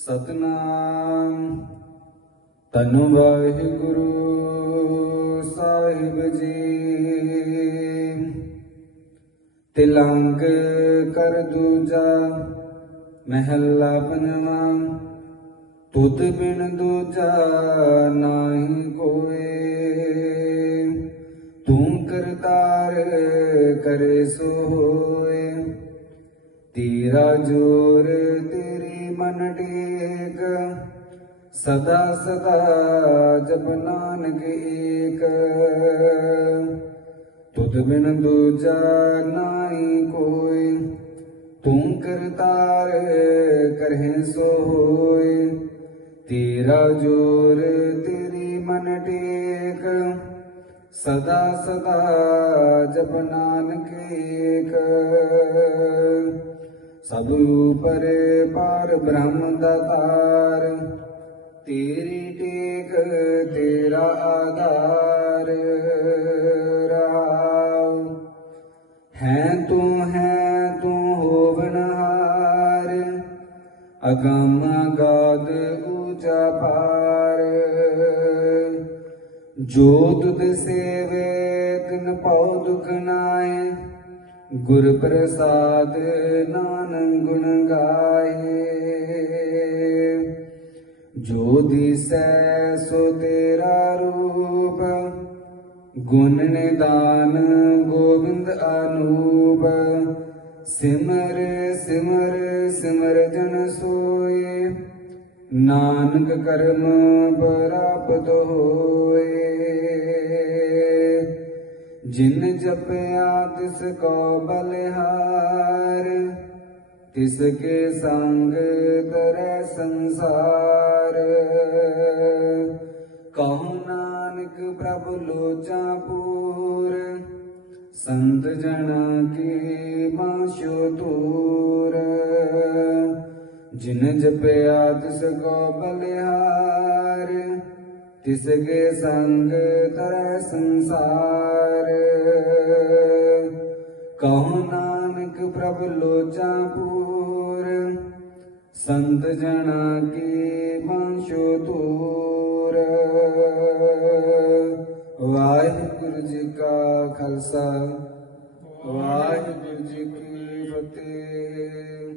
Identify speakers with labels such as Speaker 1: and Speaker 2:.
Speaker 1: ਸਤਨਾਮ। ਤਨ ਵਾਹਿਗੁਰੂ ਸਾਹਿਬ ਜੀ। ਤਿਲੰਗ ਕਰ ਦੂਜਾ ਮਹਿਲਾ ਬਨਵਾ। ਤੁਧ ਬਿਨ ਦੂਜਾ ਨਾਹੀ ਕੋਏ ਤੂੰ ਕਰਤਾਰ ਕਰੇ ਸੋ ਹੋਏ। ਤੇਰਾ ਜੋਰ ਤੇਰੀ ਮਨ ਟੇਕ, ਸਦਾ ਸਦਾ ਜਪ ਨਾਨਕ ਏਕ। ਤੁਧ ਬਿਨ ਦੂਜਾ ਨਾਹੀ ਕੋਈ, ਤੂੰ ਕਰਤਾਰ ਕਰਹਿ ਸੋ ਹੋਏ। ਤੇਰਾ ਜੋਰ ਤੇਰੀ ਮਨ ਟੇਕ, ਸਦਾ ਸਦਾ ਜਪ ਨਾਨਕ ਏਕ। ਸਭੂ ਪਰ ਪਾਰ ਬ੍ਰਹਮ ਦਾਤਾਰ ਤੇਰੀ ਟੇਕ ਤੇਰਾ ਆਧਾਰ ਰਾਮ। ਹੈ ਤੂੰ ਹੈ ਤੂੰ ਹੋਵਨਹਾਰ ਅਗੰਮ ਗਾਦ ਊਚਾ ਪਾਰ। ਜੋ ਤੁਧ ਸੇਵੇ ਤਿਨ ਪਉ ਦੁਖ ਨਾਏ, ਗੁਰ ਪ੍ਰਸਾਦ ਜੋ ਸੋ ਤੇਰਾ ਰੂਪ ਗੁਣ ਨਿਦਾਨ ਗੋਬਿੰਦ ਅਨੂਪ ਸਿਮਰ ਸਿਮਰ ਸਿਮਰ ਜਨ ਸੋਏ ਨਾਨਕ ਕਰਮ ਪ੍ਰਾਪਤ ਹੋਏ ਜਿਨ ਜਪਿਆ ਤਿਸ ਕੋ ਬਲਿਹਾਰ ਤਿਸ ਕੇ ਸੰਗ ਤਰੈ ਸੰਸਾਰ? ਕਹੋ ਨਾਨਕ ਪ੍ਰਭ ਲੋਚਾ ਪੂਰ, ਸੰਤ ਜਨਾ ਕੀ ਬਾਸ਼ੋ ਤੂਰ ਜਿਨ ਜਪਿਆ ਤਿਸ ਕੋ ਬਲਿਹਾਰ, ਤਿਸ ਕੇ ਸੰਗ ਤਰੈ ਸੰਸਾਰ। ਕਹੋ ਨਾਨਕ ਪ੍ਰਭ ਲੋਚਾ ਪੂਰ ਸੰਤ ਜਨਾ ਕੀ ਵੰਸ਼ੋ ਤੂਰ ਵਾਹਿਗੁਰੂ ਜੀ ਕਾ ਖਾਲਸਾ ਵਾਹਿਗੁਰੂ ਜੀ ਕੀ ਫਤਿਹ।